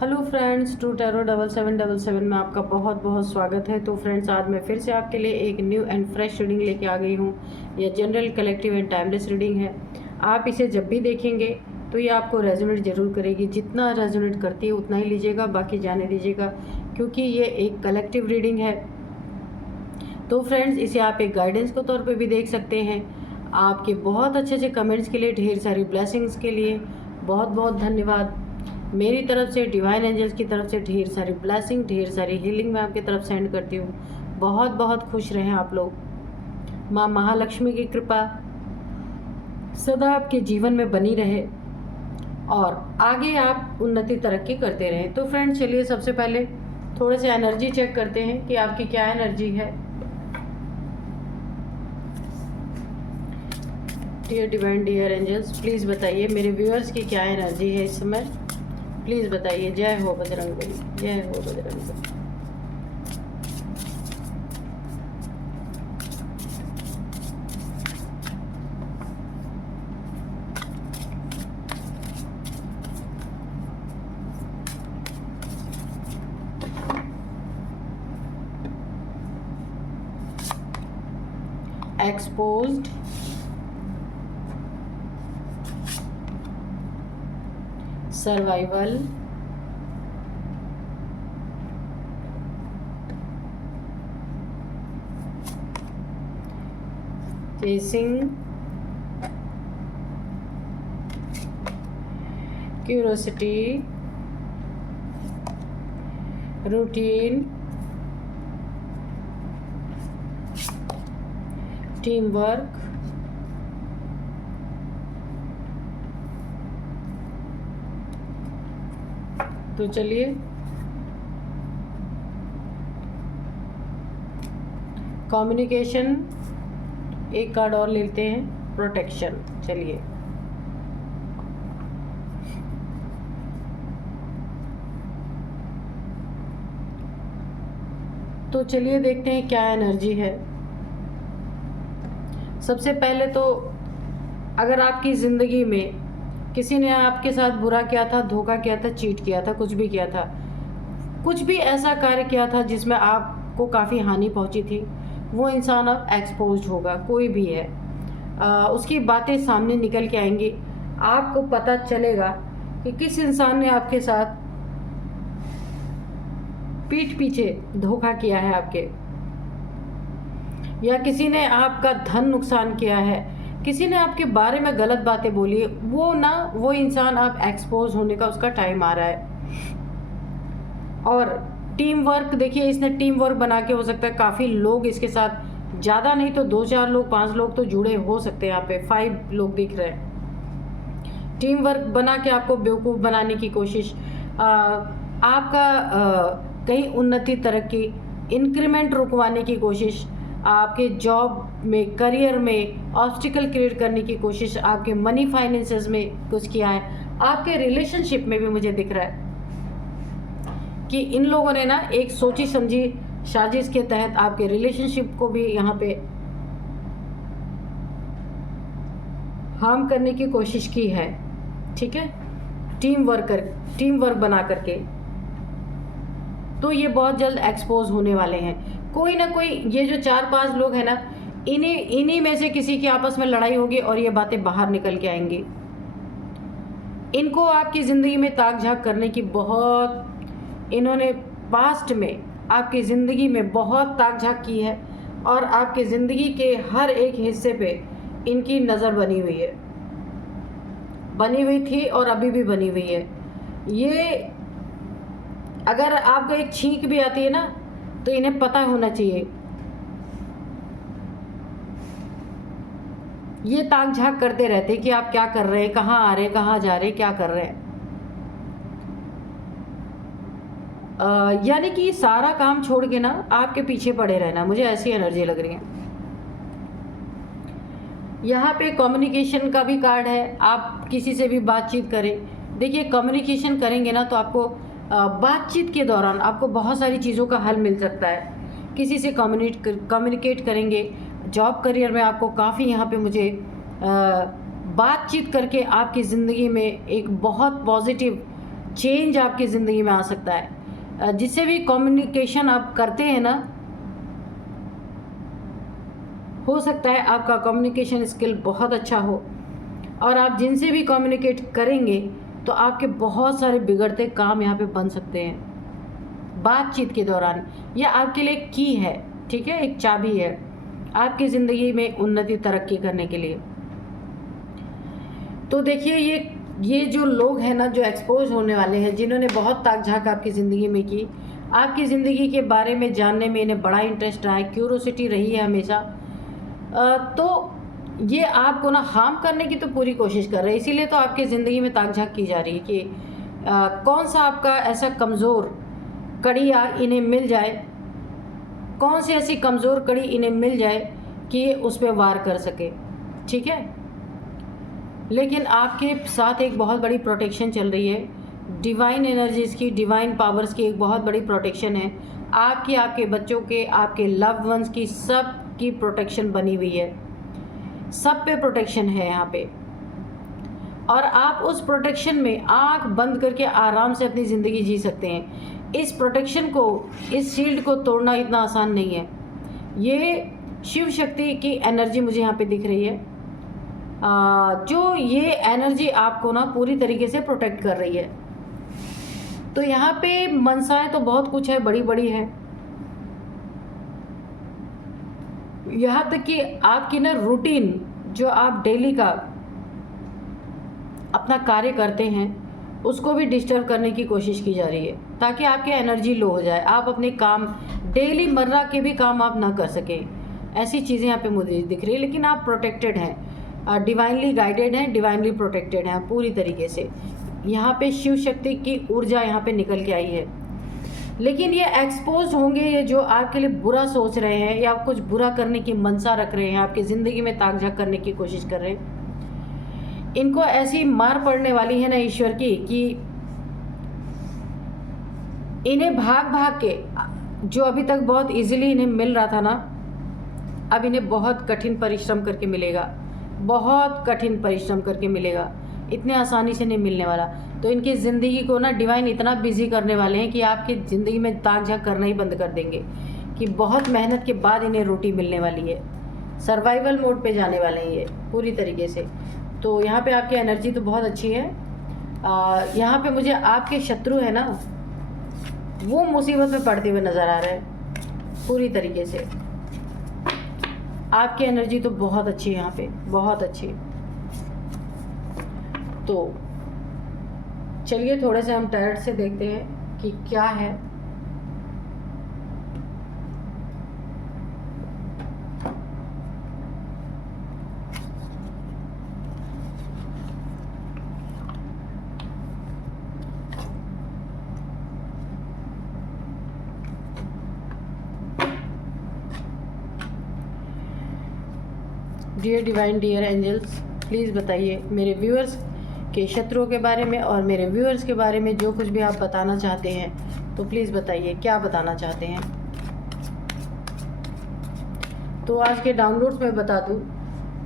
Hello friends, to tarot 7777 में आपका बहुत बहुत स्वागत है। तो फ्रेंड्स, आज मैं फिर से आपके लिए एक न्यू एंड फ्रेश रीडिंग लेके आ गई हूँ। यह general, collective and timeless reading है। आप इसे जब भी देखेंगे तो ये आपको रेजोनेट ज़रूर करेगी। जितना रेजोनेट करती है उतना ही लीजिएगा, बाकी जाने दीजिएगा, क्योंकि ये एक कलेक्टिव रीडिंग है। तो फ्रेंड्स, इसे आप एक गाइडेंस के तौर पर भी देख सकते हैं। आपके बहुत अच्छे अच्छे कमेंट्स के लिए, ढेर सारी ब्लेसिंग्स के लिए बहुत बहुत धन्यवाद। मेरी तरफ से, डिवाइन एंजल्स की तरफ से ढेर सारी ब्लेसिंग, ढेर सारी हीलिंग मैं आपकी तरफ सेंड करती हूँ। बहुत बहुत खुश रहें आप लोग। माँ महालक्ष्मी की कृपा सदा आपके जीवन में बनी रहे और आगे आप उन्नति तरक्की करते रहें। तो फ्रेंड्स, चलिए सबसे पहले थोड़े से एनर्जी चेक करते हैं कि आपकी क्या एनर्जी है। Dear divine, dear angels, please बताइए मेरे व्यूअर्स की क्या एनर्जी है इस समय। प्लीज़ बताइए। जय हो बजरंगबली, जय हो Bajrangbali. Exposed, survival, chasing, curiosity, routine, team work, तो चलिए कम्युनिकेशन, एक कार्ड और लेते हैं, प्रोटेक्शन। चलिए तो चलिए देखते हैं क्या एनर्जी है। सबसे पहले तो अगर आपकी ज़िंदगी में किसी ने आपके साथ बुरा किया था, धोखा किया था, चीट किया था, कुछ भी किया था, कुछ भी ऐसा कार्य किया था जिसमें आपको काफ़ी हानि पहुंची थी, वो इंसान अब एक्सपोज्ड होगा। कोई भी है, उसकी बातें सामने निकल के आएंगी। आपको पता चलेगा कि किस इंसान ने आपके साथ पीठ पीछे धोखा किया है आपके, या किसी ने आपका धन नुकसान किया है, किसी ने आपके बारे में गलत बातें बोली। वो इंसान आप एक्सपोज होने का उसका टाइम आ रहा है। और टीम वर्क, देखिए इसने टीम वर्क बना के, हो सकता है काफ़ी लोग इसके साथ, ज़्यादा नहीं तो 2-4 लोग, 5 लोग तो जुड़े हो सकते हैं। यहाँ पे 5 लोग दिख रहे हैं। टीम वर्क बना के आपको बेवकूफ़ बनाने की कोशिश, आपका कहीं उन्नति तरक्की, इंक्रीमेंट रुकवाने की कोशिश, आपके जॉब में, करियर में ऑब्स्टिकल क्रिएट करने की कोशिश, आपके मनी फाइनेंसेस में कुछ किया है। आपके रिलेशनशिप में भी मुझे दिख रहा है कि इन लोगों ने ना एक सोची समझी साजिश के तहत आपके रिलेशनशिप को भी यहाँ पे हार्म करने की कोशिश की है। ठीक है, टीम वर्क बना करके। तो ये बहुत जल्द एक्सपोज होने वाले हैं। कोई ना कोई, ये जो 4-5 लोग हैं ना, इन्हीं में से किसी की आपस में लड़ाई होगी और ये बातें बाहर निकल के आएंगी। इनको आपकी ज़िंदगी में ताक झाक करने की बहुत, इन्होंने पास्ट में आपकी ज़िंदगी में बहुत ताक झाक की है और आपकी ज़िंदगी के हर एक हिस्से पे इनकी नज़र बनी हुई थी और अभी भी बनी हुई है। ये अगर आपको एक छींक भी आती है ना, तो इन्हें पता होना चाहिए। ये ताक झाक करते रहते कि आप क्या कर रहे हैं, कहाँ आ रहे हैं, कहाँ जा रहे हैं, क्या कर रहे हैं। यानी कि सारा काम छोड़ के ना आपके पीछे पड़े रहना, मुझे ऐसी एनर्जी लग रही है। यहाँ पे कम्युनिकेशन का भी कार्ड है। आप किसी से भी बातचीत करें, देखिए कम्युनिकेशन करेंगे ना तो आपको बातचीत के दौरान आपको बहुत सारी चीज़ों का हल मिल सकता है। किसी से कम्युनिकेट करेंगे, जॉब करियर में आपको काफ़ी यहाँ पे मुझे बातचीत करके आपकी ज़िंदगी में एक बहुत पॉजिटिव चेंज आपकी ज़िंदगी में आ सकता है। जिससे भी कम्युनिकेशन आप करते हैं ना, हो सकता है आपका कम्युनिकेशन स्किल बहुत अच्छा हो, और आप जिनसे भी कम्युनिकेट करेंगे तो आपके बहुत सारे बिगड़ते काम यहाँ पे बन सकते हैं बातचीत के दौरान। यह आपके लिए की है, ठीक है, एक चाबी है आपकी ज़िंदगी में उन्नति तरक्की करने के लिए। तो देखिए, ये जो लोग हैं ना, जो एक्सपोज होने वाले हैं, जिन्होंने बहुत ताक झाँक आपकी ज़िंदगी में की, आपकी ज़िंदगी के बारे में जानने में इन्हें बड़ा इंटरेस्ट रहा है, क्यूरोसिटी रही है हमेशा, तो ये आपको ना हार्म करने की तो पूरी कोशिश कर रहे हैं। इसीलिए तो आपकी ज़िंदगी में ताक झाँक की जा रही है कि कौन सा आपका ऐसा कमज़ोर कड़ी इन्हें मिल जाए, कौन सी ऐसी कमज़ोर कड़ी इन्हें मिल जाए कि ये उस पर वार कर सके, ठीक है। लेकिन आपके साथ एक बहुत बड़ी प्रोटेक्शन चल रही है, डिवाइन एनर्जीज़ की, डिवाइन पावर्स की एक बहुत बड़ी प्रोटेक्शन है आपकी, आपके बच्चों के, आपके लव्ड वंस की, सब की प्रोटेक्शन बनी हुई है, सब पे प्रोटेक्शन है यहाँ पे। और आप उस प्रोटेक्शन में आंख बंद करके आराम से अपनी ज़िंदगी जी सकते हैं। इस प्रोटेक्शन को, इस शील्ड को तोड़ना इतना आसान नहीं है। ये शिव शक्ति की एनर्जी मुझे यहाँ पे दिख रही है, जो ये एनर्जी आपको ना पूरी तरीके से प्रोटेक्ट कर रही है। तो यहाँ पे मनसाएं तो बहुत कुछ है, बड़ी बड़ी है, यहाँ तक कि आपकी ना रूटीन, जो आप डेली का अपना कार्य करते हैं, उसको भी डिस्टर्ब करने की कोशिश की जा रही है, ताकि आपकी एनर्जी लो हो जाए, आप अपने काम, डेली मर्रा के भी काम आप ना कर सकें। ऐसी चीज़ें यहाँ पे मुझे दिख रही है। लेकिन आप प्रोटेक्टेड हैं, डिवाइनली गाइडेड हैं, डिवाइनली प्रोटेक्टेड हैं पूरी तरीके से। यहाँ पे शिव शक्ति की ऊर्जा यहाँ पे निकल के आई है। लेकिन ये एक्सपोज होंगे, ये जो आपके लिए बुरा सोच रहे हैं या कुछ बुरा करने की मनसा रख रहे हैं, आपकी ज़िंदगी में ताक झाँक करने की कोशिश कर रहे हैं, इनको ऐसी मार पड़ने वाली है ना ईश्वर की, कि इन्हें भाग भाग के, जो अभी तक बहुत इजीली इन्हें मिल रहा था ना, अब इन्हें बहुत कठिन परिश्रम करके मिलेगा, बहुत कठिन परिश्रम करके मिलेगा, इतने आसानी से नहीं मिलने वाला। तो इनकी ज़िंदगी को ना डिवाइन इतना बिजी करने वाले हैं कि आपकी ज़िंदगी में ताक झाँक करना ही बंद कर देंगे, कि बहुत मेहनत के बाद इन्हें रोटी मिलने वाली है। सर्वाइवल मोड पे जाने वाले हैं ये पूरी तरीके से। तो यहाँ पे आपकी एनर्जी तो बहुत अच्छी है। यहाँ पे मुझे आपके शत्रु है ना, वो मुसीबत में पड़ते हुए नज़र आ रहे हैं पूरी तरीके से। आपकी एनर्जी तो बहुत अच्छी है यहाँ पे, बहुत अच्छी। तो चलिए थोड़े से हम टैरट से देखते हैं कि क्या है। Dear divine, dear angels, please बताइए मेरे व्यूअर्स के शत्रुओं के बारे में और मेरे व्यूअर्स के बारे में जो कुछ भी आप बताना चाहते हैं, तो प्लीज़ बताइए क्या बताना चाहते हैं। तो आज के डाउनलोड्स में बता दूं,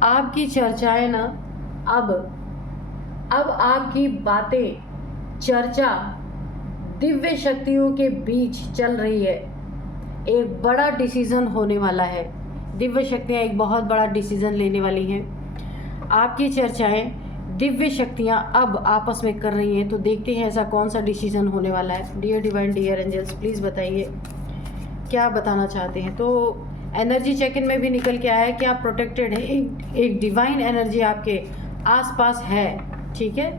आपकी चर्चाएं ना अब आपकी बातें, चर्चा दिव्य शक्तियों के बीच चल रही है। एक बड़ा डिसीज़न होने वाला है, दिव्य शक्तियाँ एक बहुत बड़ा डिसीज़न लेने वाली हैं। आपकी चर्चाएं दिव्य शक्तियाँ अब आपस में कर रही हैं। तो देखते हैं ऐसा कौन सा डिसीज़न होने वाला है। Dear divine, dear angels, please बताइए क्या बताना चाहते हैं। तो एनर्जी चेक इन में भी निकल के आया है कि आप प्रोटेक्टेड हैं, एक डिवाइन एनर्जी आपके आसपास है, ठीक है।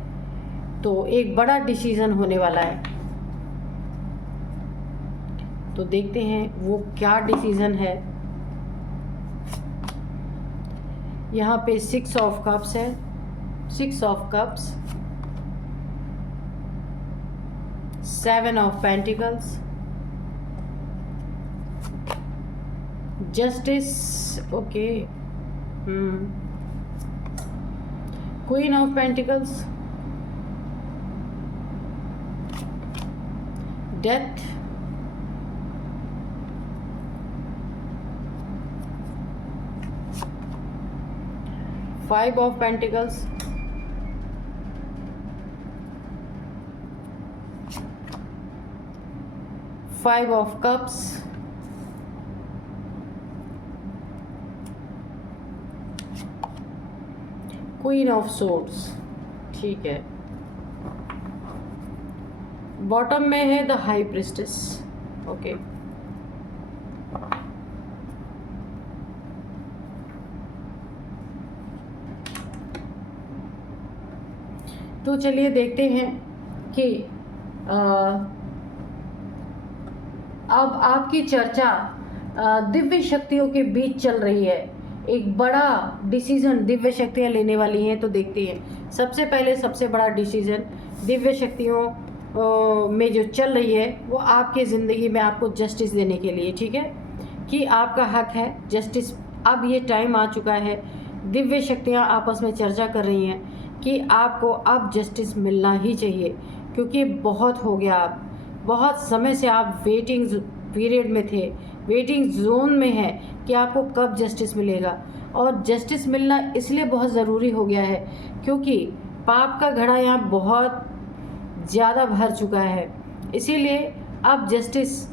तो एक बड़ा डिसीज़न होने वाला है, तो देखते हैं वो क्या डिसीज़न है। यहाँ पे 6 ऑफ कप्स है, 6 of cups, 7 of pentacles, justice, okay, queen of pentacles, death, five of pentacles, five of cups, queen of swords, ठीक है। बॉटम में है द हाई प्रिस्टेस, ओके। तो चलिए देखते हैं कि अब आपकी चर्चा दिव्य शक्तियों के बीच चल रही है। एक बड़ा डिसीजन दिव्य शक्तियाँ लेने वाली हैं, तो देखते हैं। सबसे पहले सबसे बड़ा डिसीजन दिव्य शक्तियों में जो चल रही है वो आपके ज़िंदगी में आपको जस्टिस देने के लिए, ठीक है, कि आपका हक है जस्टिस। अब ये टाइम आ चुका है, दिव्य शक्तियाँ आपस में चर्चा कर रही हैं कि आपको अब जस्टिस मिलना ही चाहिए, क्योंकि बहुत हो गया। आप बहुत समय से आप वेटिंग पीरियड में थे, वेटिंग जोन में है कि आपको कब जस्टिस मिलेगा। और जस्टिस मिलना इसलिए बहुत ज़रूरी हो गया है क्योंकि पाप का घड़ा यहाँ बहुत ज़्यादा भर चुका है, इसीलिए अब जस्टिस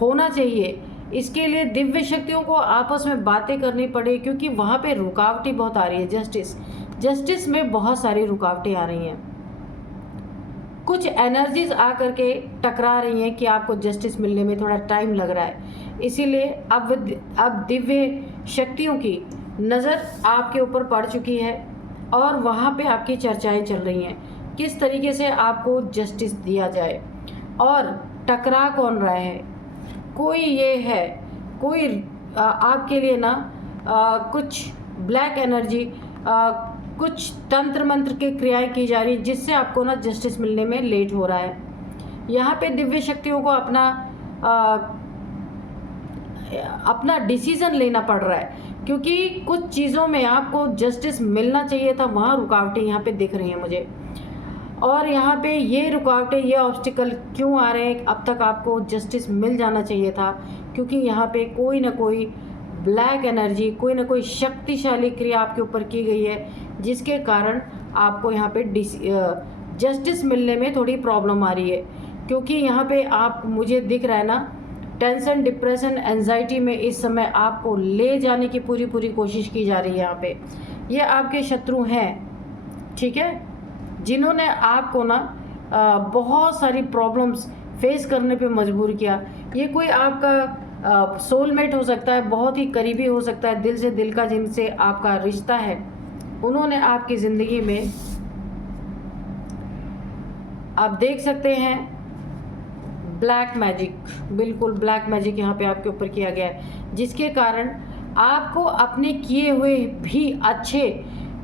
होना चाहिए। इसके लिए दिव्य शक्तियों को आपस में बातें करनी पड़े, क्योंकि वहाँ पे रुकावटें बहुत आ रही है। जस्टिस में बहुत सारी रुकावटें आ रही हैं। कुछ एनर्जीज आ करके टकरा रही हैं कि आपको जस्टिस मिलने में थोड़ा टाइम लग रहा है, इसीलिए अब दिव्य शक्तियों की नज़र आपके ऊपर पड़ चुकी है और वहाँ पे आपकी चर्चाएं चल रही हैं किस तरीके से आपको जस्टिस दिया जाए। और टकरा कौन रहा है, कोई ये है, कोई आपके लिए ना कुछ ब्लैक एनर्जी, कुछ तंत्र मंत्र की क्रियाएं की जा रही है जिससे आपको ना जस्टिस मिलने में लेट हो रहा है। यहाँ पे दिव्य शक्तियों को अपना डिसीजन लेना पड़ रहा है, क्योंकि कुछ चीज़ों में आपको जस्टिस मिलना चाहिए था, वहाँ रुकावटें यहाँ पे दिख रही हैं मुझे। और यहाँ पे ये रुकावटें, ये ऑब्स्टिकल क्यों आ रहे हैं? अब तक आपको जस्टिस मिल जाना चाहिए था, क्योंकि यहाँ पे कोई ना कोई ब्लैक एनर्जी, कोई ना कोई शक्तिशाली क्रिया आपके ऊपर की गई है, जिसके कारण आपको यहाँ पे जस्टिस मिलने में थोड़ी प्रॉब्लम आ रही है। क्योंकि यहाँ पे आप, मुझे दिख रहा है ना, टेंशन, डिप्रेशन, एंजाइटी में इस समय आपको ले जाने की पूरी कोशिश की जा रही है। यहाँ पे ये आपके शत्रु हैं, ठीक है, जिन्होंने आपको ना बहुत सारी प्रॉब्लम्स फेस करने पे मजबूर किया। ये कोई आपका सोलमेट हो सकता है, बहुत ही करीबी हो सकता है, दिल से दिल का जिनसे आपका रिश्ता है, उन्होंने आपकी ज़िंदगी में, आप देख सकते हैं, ब्लैक मैजिक, बिल्कुल ब्लैक मैजिक यहाँ पे आपके ऊपर किया गया है, जिसके कारण आपको अपने किए हुए भी अच्छे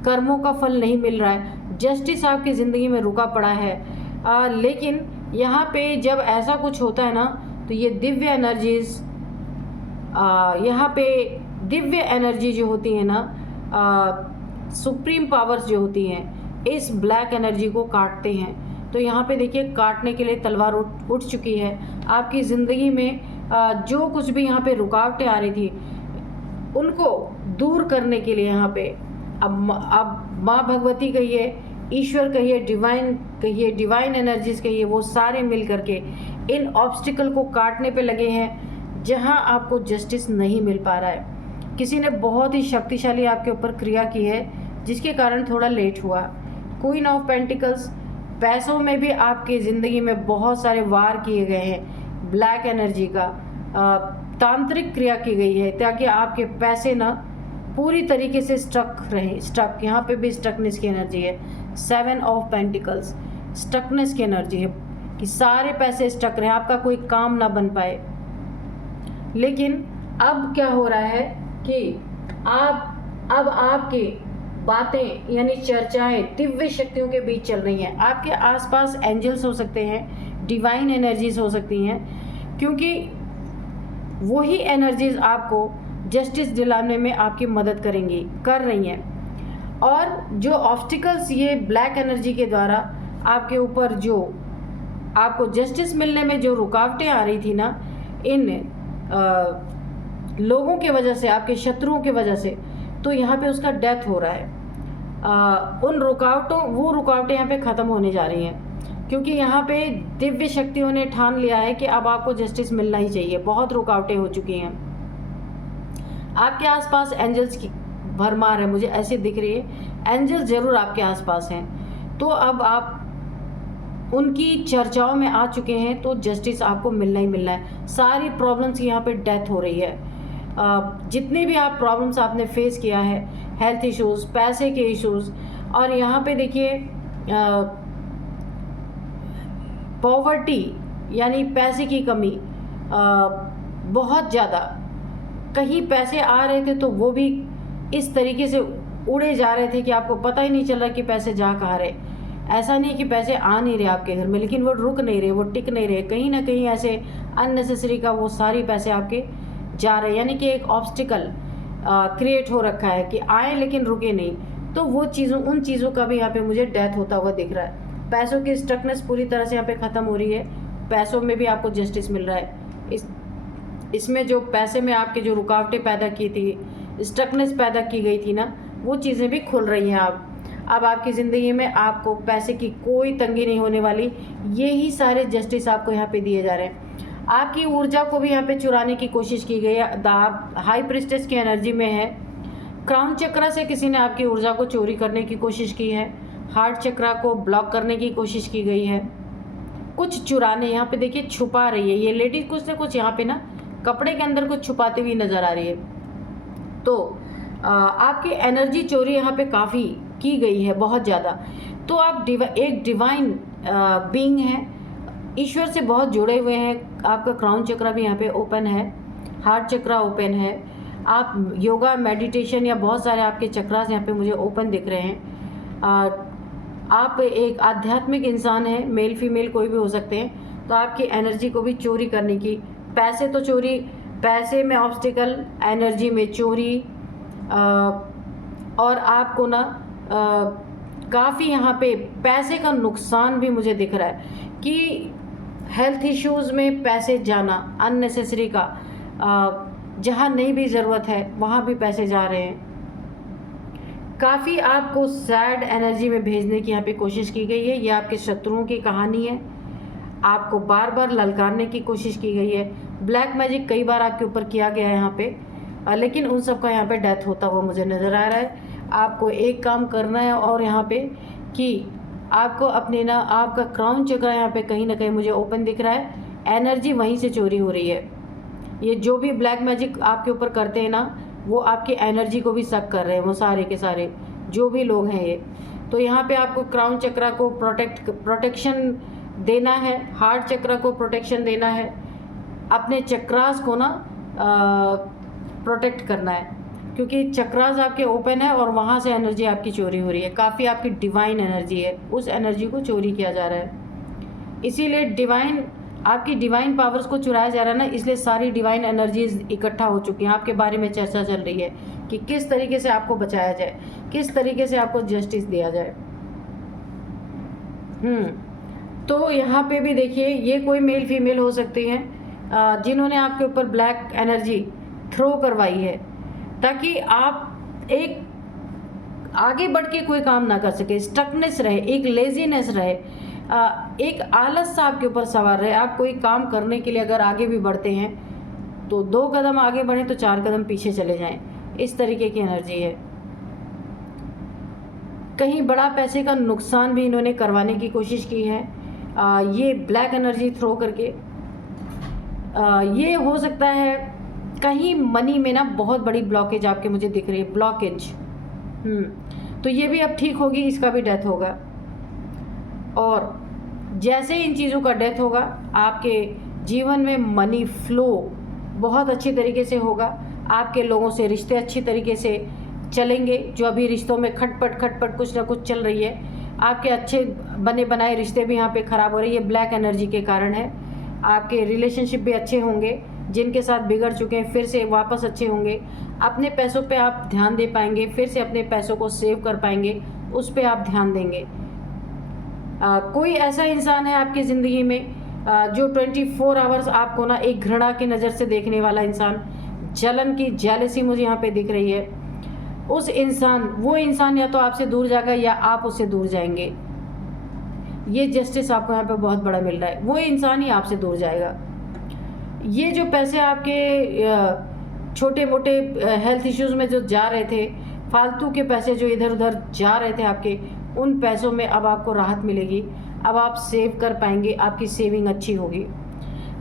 कर्मों का फल नहीं मिल रहा है। जस्टिस आपकी ज़िंदगी में रुका पड़ा है। लेकिन यहाँ पे जब ऐसा कुछ होता है ना, तो ये दिव्य एनर्जीज, यहाँ पे दिव्य एनर्जी जो होती है ना, सुप्रीम पावर्स जो होती हैं, इस ब्लैक एनर्जी को काटते हैं। तो यहाँ पे देखिए, काटने के लिए तलवार उठ चुकी है। आपकी ज़िंदगी में जो कुछ भी यहाँ पे रुकावटें आ रही थी, उनको दूर करने के लिए यहाँ पे अब माँ भगवती कहिए, ईश्वर कहिए, डिवाइन एनर्जीज कहिए, वो सारे मिल करके इन ऑब्स्टिकल को काटने पे लगे हैं जहाँ आपको जस्टिस नहीं मिल पा रहा है। किसी ने बहुत ही शक्तिशाली आपके ऊपर क्रिया की है, जिसके कारण थोड़ा लेट हुआ। क्वीन ऑफ पेंटिकल्स, पैसों में भी आपकी ज़िंदगी में बहुत सारे वार किए गए हैं, ब्लैक एनर्जी का तांत्रिक क्रिया की गई है, ताकि आपके पैसे ना पूरी तरीके से स्टक रहे। स्टक, यहाँ पे भी स्टकनेस की एनर्जी है। सेवन ऑफ पेंटिकल्स, स्टकनेस की एनर्जी है कि सारे पैसे स्टक रहे, आपका कोई काम ना बन पाए। लेकिन अब क्या हो रहा है कि अब आपकी बातें यानी चर्चाएं दिव्य शक्तियों के बीच चल रही हैं। आपके आसपास एंजल्स हो सकते हैं, डिवाइन एनर्जीज हो सकती हैं, क्योंकि वही एनर्जीज आपको जस्टिस दिलाने में आपकी मदद कर रही हैं। और जो ऑब्स्टिकल्स ये ब्लैक एनर्जी के द्वारा आपके ऊपर, जो आपको जस्टिस मिलने में जो रुकावटें आ रही थी ना, इन लोगों के वजह से, आपके शत्रुओं के वजह से, तो यहाँ पे उसका डेथ हो रहा है। वो रुकावटें यहाँ पे ख़त्म होने जा रही हैं। क्योंकि यहाँ पे दिव्य शक्तियों ने ठान लिया है कि अब आपको जस्टिस मिलना ही चाहिए। बहुत रुकावटें हो चुकी हैं। आपके आसपास एंजल्स की भरमार है, मुझे ऐसे दिख रही है। एंजल्स जरूर आपके आसपास हैं, तो अब आप उनकी चर्चाओं में आ चुके हैं, तो जस्टिस आपको मिलना ही मिलना है। सारी प्रॉब्लम्स की यहाँ पे डेथ हो रही है। जितने भी आप प्रॉब्लम्स आपने फेस किया है, हेल्थ इश्यूज, पैसे के इश्यूज, और यहाँ पे देखिए पॉवर्टी यानी पैसे की कमी बहुत ज़्यादा। कहीं पैसे आ रहे थे तो वो भी इस तरीके से उड़े जा रहे थे कि आपको पता ही नहीं चल रहा कि पैसे जा कहाँ रहे। ऐसा नहीं कि पैसे आ नहीं रहे आपके घर में, लेकिन वो रुक नहीं रहे, वो टिक नहीं रहे। कहीं ना कहीं ऐसे अननेसेसरी का वो सारी पैसे आपके जा रहे हैं, यानी कि एक ऑब्स्टिकल क्रिएट हो रखा है कि आए लेकिन रुके नहीं। तो वो चीज़ों, उन चीज़ों का भी यहाँ पे मुझे डेथ होता हुआ दिख रहा है। पैसों की स्टकनेस पूरी तरह से यहाँ पे ख़त्म हो रही है। पैसों में भी आपको जस्टिस मिल रहा है। इसमें जो पैसे में आपके जो रुकावटें पैदा की थी, स्टकनेस पैदा की गई थी ना, वो चीज़ें भी खुल रही हैं। अब आपकी ज़िंदगी में आपको पैसे की कोई तंगी नहीं होने वाली। यही सारे जस्टिस आपको यहाँ पे दिए जा रहे हैं। आपकी ऊर्जा को भी यहाँ पे चुराने की कोशिश की गई है। आप हाई प्रिस्टेस की एनर्जी में है। क्राउन चक्रा से किसी ने आपकी ऊर्जा को चोरी करने की कोशिश की है। हार्ट चक्रा को ब्लॉक करने की कोशिश की गई है। कुछ चुराने यहाँ पे देखिए छुपा रही है ये लेडीज, कुछ ना कुछ यहाँ पे ना कपड़े के अंदर कुछ छुपाती हुई नज़र आ रही है। तो आपकी एनर्जी चोरी यहाँ पे काफ़ी की गई है, बहुत ज़्यादा। तो आप एक डिवाइन बीइंग हैं, ईश्वर से बहुत जुड़े हुए हैं। आपका क्राउन चक्रा भी यहाँ पे ओपन है, हार्ट चक्रा ओपन है। आप योगा, मेडिटेशन या बहुत सारे आपके चक्रास यहाँ पे मुझे ओपन दिख रहे हैं। आप एक आध्यात्मिक इंसान हैं, मेल फीमेल कोई भी हो सकते हैं। तो आपकी एनर्जी को भी चोरी करने की, पैसे तो चोरी, पैसे में ऑब्स्टिकल, एनर्जी में चोरी, और आपको ना काफ़ी यहाँ पे पैसे का नुकसान भी मुझे दिख रहा है कि हेल्थ इश्यूज़ में पैसे जाना अननेसेसरी का, जहाँ नहीं भी ज़रूरत है वहाँ भी पैसे जा रहे हैं। काफ़ी आपको सैड एनर्जी में भेजने की यहाँ पे कोशिश की गई है। ये आपके शत्रुओं की कहानी है। आपको बार बार ललकारने की कोशिश की गई है। ब्लैक मैजिक कई बार आपके ऊपर किया गया है यहाँ पे, लेकिन उन सब का यहाँ पे डेथ होता हुआ मुझे नज़र आ रहा है। आपको एक काम करना है और यहाँ पे कि आपको अपने ना, आपका क्राउन चक्रा यहाँ पे कहीं ना कहीं मुझे ओपन दिख रहा है। एनर्जी वहीं से चोरी हो रही है। ये जो भी ब्लैक मैजिक आपके ऊपर करते हैं ना, वो आपकी एनर्जी को भी सक कर रहे हैं, वो सारे के सारे जो भी लोग हैं ये। तो यहाँ पे आपको क्राउन चक्रा को प्रोटेक्शन देना है, हार्ट चक्रा को प्रोटेक्शन देना है, अपने चक्रास को ना प्रोटेक्ट करना है, क्योंकि चक्रास आपके ओपन है और वहाँ से एनर्जी आपकी चोरी हो रही है। काफ़ी आपकी डिवाइन एनर्जी है, उस एनर्जी को चोरी किया जा रहा है। इसीलिए आपकी डिवाइन पावर्स को चुराया जा रहा है ना, इसलिए सारी डिवाइन एनर्जीज इकट्ठा हो चुकी हैं। आपके बारे में चर्चा चल रही है कि किस तरीके से आपको बचाया जाए, किस तरीके से आपको जस्टिस दिया जाए। तो यहाँ पे भी देखिए, ये कोई मेल फीमेल हो सकती हैं जिन्होंने आपके ऊपर ब्लैक एनर्जी थ्रो करवाई है, ताकि आप एक आगे बढ़ के कोई काम ना कर सके, स्टकनेस रहे, एक लेजीनेस रहे, एक आलस सा आपके ऊपर सवार रहे। आप कोई काम करने के लिए अगर आगे भी बढ़ते हैं तो 2 कदम आगे बढ़ें तो 4 कदम पीछे चले जाएं, इस तरीके की एनर्जी है। कहीं बड़ा पैसे का नुकसान भी इन्होंने करवाने की कोशिश की है ये ब्लैक एनर्जी थ्रो करके। ये हो सकता है कहीं मनी में ना बहुत बड़ी ब्लॉकेज आपके मुझे दिख रही है, ब्लॉकेज। तो ये भी अब ठीक होगी, इसका भी डेथ होगा। और जैसे इन चीज़ों का डेथ होगा, आपके जीवन में मनी फ्लो बहुत अच्छी तरीके से होगा। आपके लोगों से रिश्ते अच्छी तरीके से चलेंगे। जो अभी रिश्तों में खटपट कुछ ना कुछ चल रही है, आपके अच्छे बने बनाए रिश्ते भी यहाँ पे ख़राब हो रहे हैं, ये ब्लैक एनर्जी के कारण है। आपके रिलेशनशिप भी अच्छे होंगे, जिनके साथ बिगड़ चुके हैं फिर से वापस अच्छे होंगे। अपने पैसों पे आप ध्यान दे पाएंगे, फिर से अपने पैसों को सेव कर पाएंगे, उस पर आप ध्यान देंगे। कोई ऐसा इंसान है आपकी ज़िंदगी में जो 24 आवर्स आपको ना एक घृणा की नज़र से देखने वाला इंसान, जलन की जेलसी मुझे यहाँ पे दिख रही है। वो इंसान या तो आपसे दूर जाएगा या आप उससे दूर जाएंगे। ये जस्टिस आपको यहाँ पे बहुत बड़ा मिल रहा है। वो इंसान ही आपसे दूर जाएगा। ये जो पैसे आपके छोटे मोटे हेल्थ इश्यूज़ में जो जा रहे थे, फालतू के पैसे जो इधर उधर जा रहे थे आपके, उन पैसों में अब आपको राहत मिलेगी। अब आप सेव कर पाएंगे, आपकी सेविंग अच्छी होगी।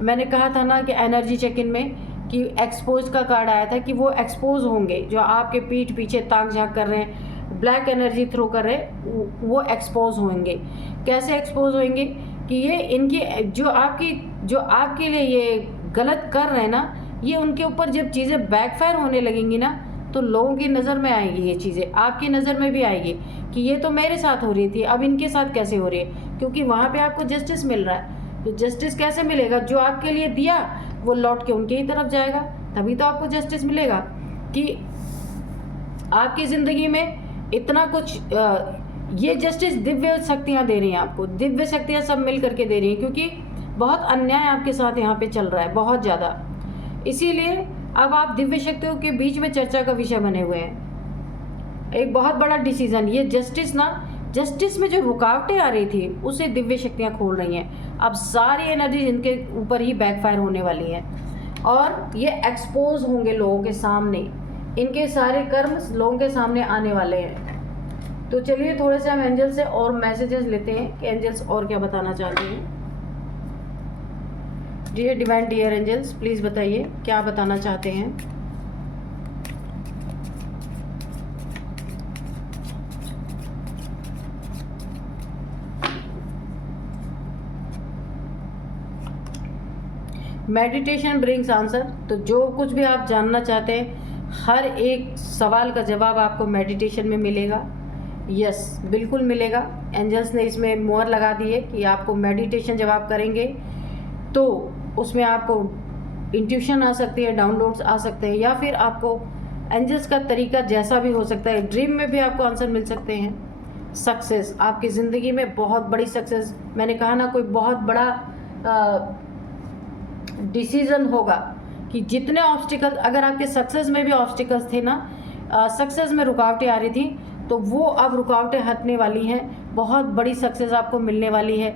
मैंने कहा था ना कि एनर्जी चेक इन में कि एक्सपोज का कार्ड आया था कि वो एक्सपोज होंगे, जो आपके पीठ पीछे ताक झाँक कर रहे हैं, ब्लैक एनर्जी थ्रो कर रहे हैं, वो एक्सपोज होंगे। कैसे एक्सपोज होंगे कि ये इनकी जो आपके लिए ये गलत कर रहे हैं ना, ये उनके ऊपर जब चीज़ें बैकफायर होने लगेंगी ना, तो लोगों की नज़र में आएगी ये चीज़ें, आपकी नज़र में भी आएगी कि ये तो मेरे साथ हो रही थी, अब इनके साथ कैसे हो रही है। क्योंकि वहाँ पे आपको जस्टिस मिल रहा है। तो जस्टिस कैसे मिलेगा? जो आपके लिए दिया वो लौट के उनके ही तरफ जाएगा, तभी तो आपको जस्टिस मिलेगा। कि आपकी ज़िंदगी में इतना कुछ ये जस्टिस दिव्य शक्तियाँ दे रही हैं आपको, दिव्य शक्तियाँ सब मिल करके दे रही हैं, क्योंकि बहुत अन्याय आपके साथ यहाँ पे चल रहा है, बहुत ज़्यादा। इसीलिए अब आप दिव्य शक्तियों के बीच में चर्चा का विषय बने हुए हैं। एक बहुत बड़ा डिसीजन, ये जस्टिस में जो रुकावटें आ रही थी उसे दिव्य शक्तियाँ खोल रही हैं। अब सारी एनर्जी इनके ऊपर ही बैकफायर होने वाली है और ये एक्सपोज होंगे लोगों के सामने, इनके सारे कर्म लोगों के सामने आने वाले हैं। तो चलिए थोड़े से हम एंजल से और मैसेजेस लेते हैं कि एंजल्स और क्या बताना चाहते हैं। Dear divine dear angels, please बताइए क्या बताना चाहते हैं। Meditation brings answer. तो जो कुछ भी आप जानना चाहते हैं, हर एक सवाल का जवाब आपको मेडिटेशन में मिलेगा। यस, बिल्कुल मिलेगा। एंजल्स ने इसमें मोहर लगा दी है कि आपको मेडिटेशन जब आप करेंगे तो उसमें आपको इंट्यूशन आ सकती है, डाउनलोड्स आ सकते हैं, या फिर आपको एंजल्स का तरीका जैसा भी हो सकता है, ड्रीम में भी आपको आंसर मिल सकते हैं। सक्सेस, आपकी ज़िंदगी में बहुत बड़ी सक्सेस, मैंने कहा ना, कोई बहुत बड़ा डिसीज़न होगा कि जितने ऑब्स्टिकल, अगर आपके सक्सेस में भी ऑब्स्टिकल्स थे ना, सक्सेस में रुकावटें आ रही थी, तो वो अब रुकावटें हटने वाली हैं। बहुत बड़ी सक्सेस आपको मिलने वाली है।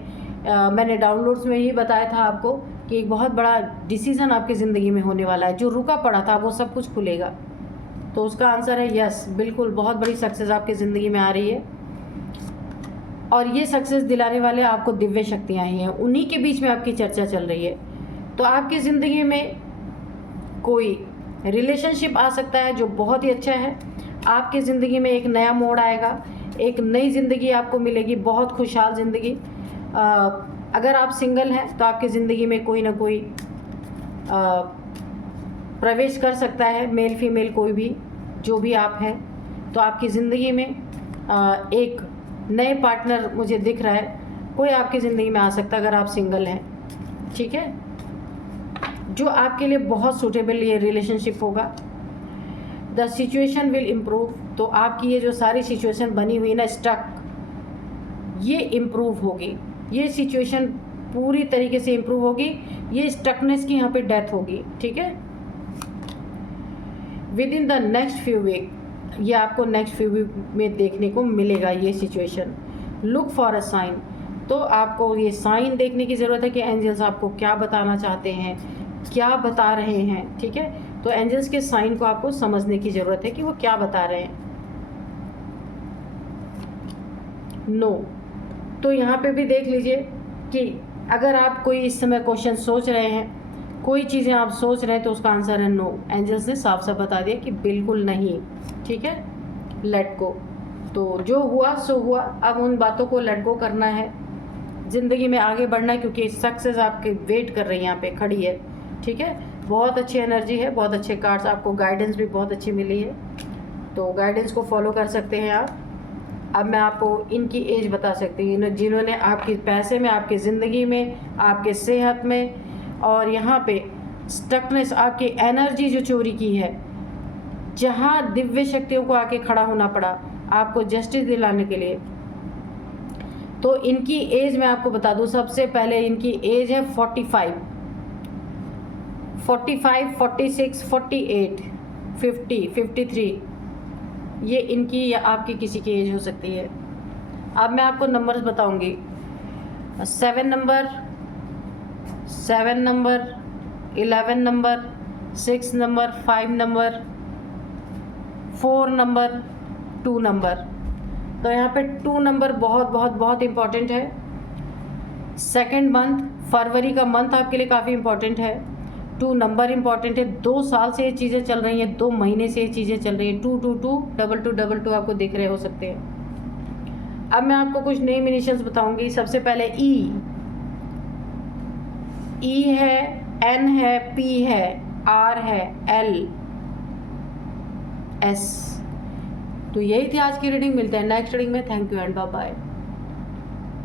मैंने डाउनलोड्स में ही बताया था आपको कि एक बहुत बड़ा डिसीज़न आपकी ज़िंदगी में होने वाला है। जो रुका पड़ा था वो सब कुछ खुलेगा। तो उसका आंसर है यस, बिल्कुल बहुत बड़ी सक्सेस आपकी ज़िंदगी में आ रही है। और ये सक्सेस दिलाने वाले आपको दिव्य शक्तियाँ ही हैं, उन्हीं के बीच में आपकी चर्चा चल रही है। तो आपकी ज़िंदगी में कोई रिलेशनशिप आ सकता है जो बहुत ही अच्छा है। आपकी ज़िंदगी में एक नया मोड़ आएगा, एक नई ज़िंदगी आपको मिलेगी, बहुत खुशहाल ज़िंदगी। अगर आप सिंगल हैं तो आपकी ज़िंदगी में कोई ना कोई प्रवेश कर सकता है, मेल फीमेल कोई भी, जो भी आप हैं। तो आपकी ज़िंदगी में एक नए पार्टनर मुझे दिख रहा है, कोई आपकी ज़िंदगी में आ सकता है अगर आप सिंगल हैं, ठीक है, जो आपके लिए बहुत सूटेबल ये रिलेशनशिप होगा। The situation will improve. तो आपकी ये जो सारी सिचुएशन बनी हुई ना स्टक, ये इम्प्रूव होगी। ये सिचुएशन पूरी तरीके से इम्प्रूव होगी। ये स्टकनेस की यहाँ पे डेथ होगी, ठीक है। Within the next few week, ये आपको नेक्स्ट फ्यू वीक में देखने को मिलेगा ये situation. Look for a sign. तो आपको ये साइन देखने की ज़रूरत है कि एंजल्स आपको क्या बताना चाहते हैं, क्या बता रहे हैं, ठीक है। तो एंजल्स के साइन को आपको समझने की ज़रूरत है कि वो क्या बता रहे हैं। नो। तो यहाँ पे भी देख लीजिए कि अगर आप कोई इस समय क्वेश्चन सोच रहे हैं, कोई चीज़ें आप सोच रहे हैं, तो उसका आंसर है नो। एंजल्स ने साफ साफ बता दिया कि बिल्कुल नहीं, ठीक है, लेट गो। तो जो हुआ सो हुआ, अब उन बातों को लेट गो करना है, ज़िंदगी में आगे बढ़ना है, क्योंकि सक्सेस आपके वेट कर रही है, यहाँ पे खड़ी है, ठीक है। बहुत अच्छी एनर्जी है, बहुत अच्छे कार्ड्स, आपको गाइडेंस भी बहुत अच्छी मिली है, तो गाइडेंस को फॉलो कर सकते हैं आप। अब मैं आपको इनकी एज बता सकती हूँ, जिन्होंने आपके पैसे में, आपकी ज़िंदगी में, आपके सेहत में, और यहाँ पे स्टकनेस, आपकी एनर्जी जो चोरी की है, जहाँ दिव्य शक्तियों को आके खड़ा होना पड़ा आपको जस्टिस दिलाने के लिए। तो इनकी एज मैं आपको बता दूँ, सबसे पहले इनकी एज है 45, 46, 48, 50, 53, ये इनकी या आपकी किसी की एज हो सकती है। अब मैं आपको नंबर्स बताऊंगी। 7 number, 7 number, 11 number, 6 number, 5 number, 4 number, 2 number. तो यहाँ पे 2 नंबर बहुत बहुत बहुत इम्पॉर्टेंट है। सेकेंड मंथ, फरवरी का मंथ आपके लिए काफ़ी इम्पॉर्टेंट है। 2 नंबर इम्पॉर्टेंट है। 2 साल से ये चीज़ें चल रही हैं, 2 महीने से ये चीज़ें चल रही हैं। 2 2 2 2 2 2 2 आपको दिख रहे हो सकते हैं। अब मैं आपको कुछ नेम इनिशियल्स बताऊंगी। सबसे पहले ई है, एन है, पी है, आर है, एल, एस। तो यही थी आज की रीडिंग। मिलते हैं नेक्स्ट रीडिंग में। Thank you and bye bye.